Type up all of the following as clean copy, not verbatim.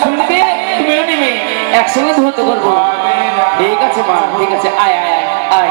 শুনবে তুমিও নেবে একসঙ্গে ধরত করবো ঠিক আছে মা ঠিক আছে আয় আয় আয়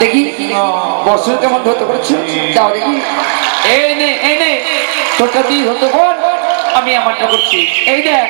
দেখি বছর কেমন ধরতে করেছো যাও দেখি এই নে তোরটা দিয়ে ধরতে বল আমি আমারটা করছি এই দেখ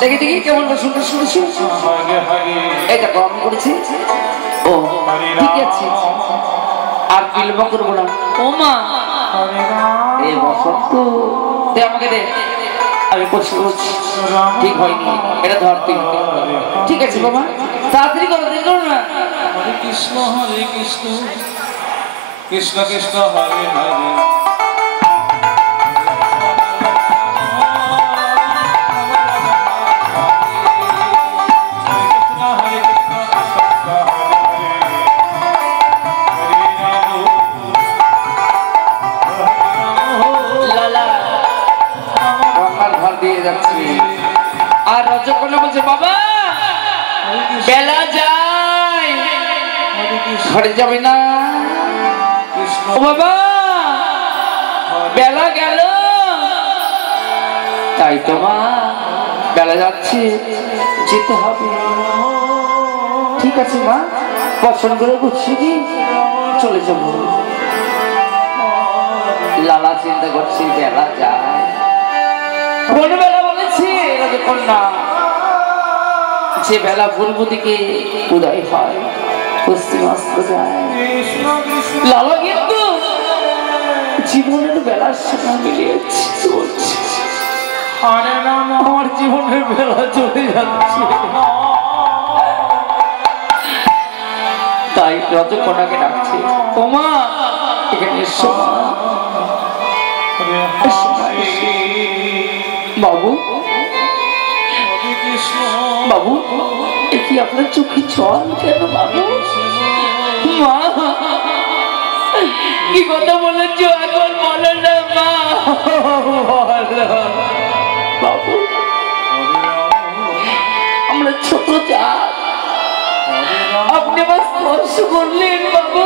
দেখি দেখি কেমন সুন্দর শুনেছি এটা কম করেছি ও ঠিক আছে আর বিলম্ব করবো না ও মা এই বসন্ত দে আমাকে দে আমি করছি ঠিক হয়নি এটা ধরতে ঠিক আছে বাবা তাড়াতাড়ি করো দেরি করো না হরে কৃষ্ণ কৃষ্ণ কৃষ্ণ হরে হরে আর রজকন্যা বলছে বাবা বেলা যায়, ঘরে যাবে না? ও বাবা, বেলা গেল। তাই তো মা, বেলা যাচ্ছে, যেতে হবে। ঠিক আছে মা, পছন্দ করে গুছিয়ে দিই, চলে যাব। লালা চিন্তা করছি, বেলা যায়। ভোরবেলা বলেছি কন্যা, যে বেলা পূর্ব দিকে উদয় হয়, পশ্চিম অস্ত যায়। লালা কিন্তু জীবনের বেলার সঙ্গে মিলিয়েছে। আমার জীবনের বেলা চলে যাচ্ছে। তাই রজকন্যাকে ডাকছে, ও মা এখানে এসো। বাবু, বাবু, এ কি আপনার চোখে জল কেন বাবু? মা, কি কথা বলেছো এখন বলো না মা। বাবু, আমরা ছোট জাত, আপনি আমার স্পর্শ করলেন বাবু।